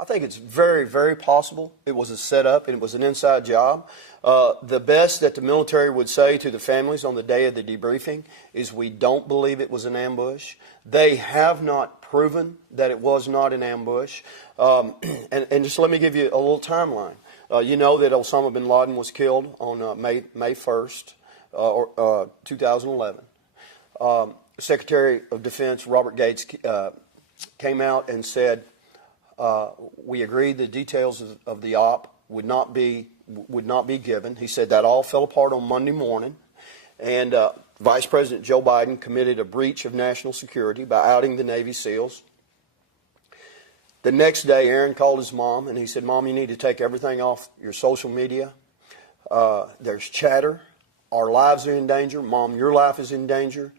I think it's very, very possible it was a setup and it was an inside job. The best that the military would say to the families on the day of the debriefing is we don't believe it was an ambush. They have not proven that it was not an ambush. And just let me give you a little timeline. You know that Osama bin Laden was killed on May 1st, 2011. Secretary of Defense Robert Gates came out and said, we agreed the details of the op would not be given. He said that all fell apart on Monday morning, and Vice President Joe Biden committed a breach of national security by outing the Navy SEALs. The next day, Aaron called his mom, and he said, Mom, you need to take everything off your social media. There's chatter. Our lives are in danger. Mom, your life is in danger.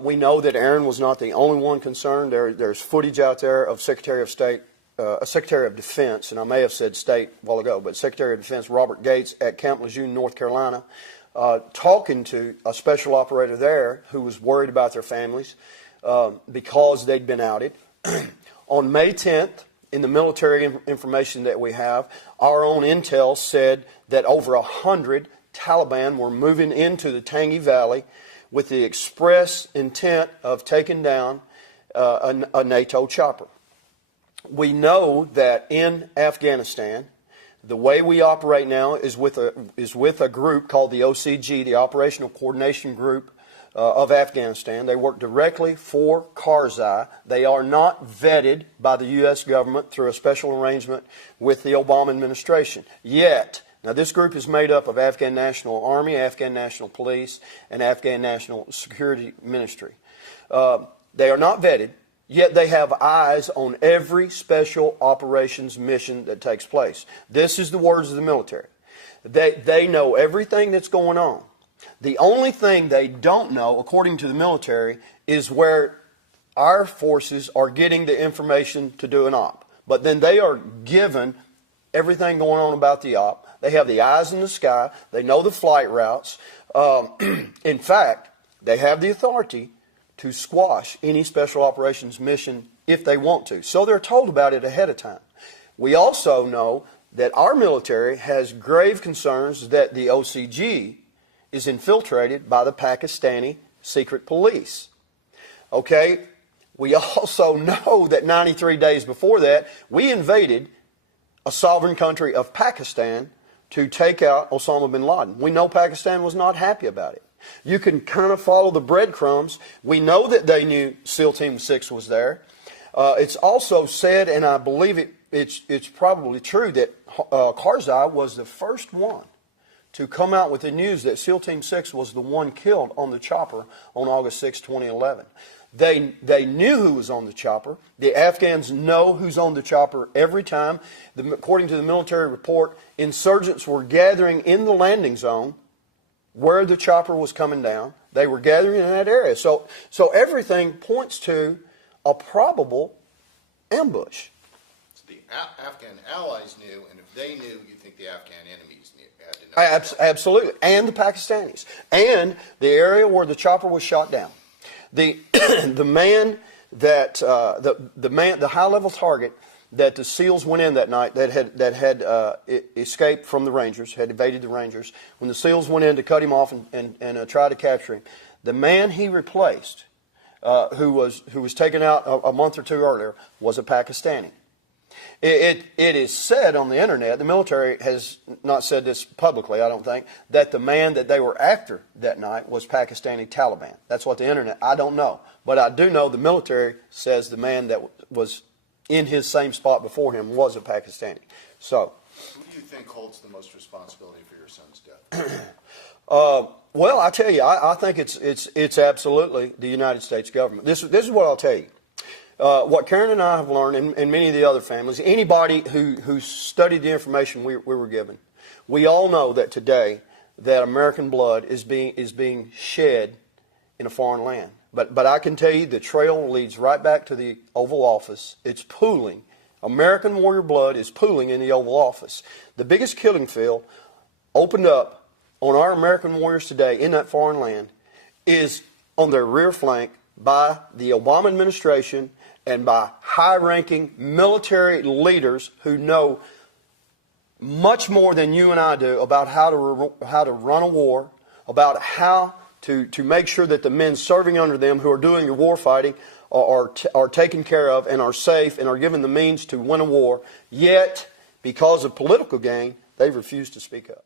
We know that Aaron was not the only one concerned. There's footage out there of Secretary of Defense, and I may have said state a while ago, but Secretary of Defense Robert Gates at Camp Lejeune, North Carolina, talking to a special operator there who was worried about their families because they'd been outed. On May 10th, in the military information that we have, our own intel said that over 100 Taliban were moving into the Tangi Valley with the express intent of taking down a NATO chopper. We know that in Afghanistan, the way we operate now is with a group called the OCG, the Operational Coordination Group of Afghanistan. They work directly for Karzai. They are not vetted by the U.S. government through a special arrangement with the Obama administration yet. Now, this group is made up of Afghan National Army, Afghan National Police, and Afghan National Security Ministry. They are not vetted, yet they have eyes on every special operations mission that takes place. This is the words of the military. They know everything that's going on. The only thing they don't know, according to the military, is where our forces are getting the information to do an op. But then they are given everything going on about the op. They have the eyes in the sky. They know the flight routes. In fact, they have the authority to squash any special operations mission if they want to. So they're told about it ahead of time. We also know that our military has grave concerns that the OCG is infiltrated by the Pakistani secret police. Okay? We also know that 93 days before that, we invaded a sovereign country of Pakistan to take out Osama bin Laden. We know Pakistan was not happy about it. You can kind of follow the breadcrumbs. We know that they knew SEAL Team 6 was there. It's also said, and I believe it's probably true, that Karzai was the first one to come out with the news that SEAL Team 6 was the one killed on the chopper on August 6, 2011. They knew who was on the chopper. The Afghans know who's on the chopper every time. According to the military report, insurgents were gathering in the landing zone where the chopper was coming down. They were gathering in that area. So everything points to a probable ambush. So the Afghan allies knew, and if they knew, you think the Afghan enemies knew, had to know. Absolutely. And the Pakistanis. And the area where the chopper was shot down. The high-level target that the SEALs went in that night that had escaped from the Rangers, had evaded the Rangers. When the SEALs went in to cut him off and try to capture him, the man he replaced, who was taken out a month or two earlier, was a Pakistani. It is said on the internet, the military has not said this publicly, I don't think, that the man that they were after that night was Pakistani Taliban. That's what the internet, I don't know. But I do know the military says the man that was in his same spot before him was a Pakistani. So, who do you think holds the most responsibility for your son's death? Well, I tell you, I think it's absolutely the United States government. This is what I'll tell you. What Karen and I have learned, and many of the other families, anybody who studied the information we were given, we all know that today that American blood is being shed in a foreign land. But I can tell you the trail leads right back to the Oval Office. It's pooling. American warrior blood is pooling in the Oval Office. The biggest killing field opened up on our American warriors today in that foreign land is on their rear flank by the Obama administration and by high-ranking military leaders who know much more than you and I do about how to run a war, about how to make sure that the men serving under them who are doing the war fighting are taken care of and are safe and are given the means to win a war. Yet, because of political gain, they've refused to speak up.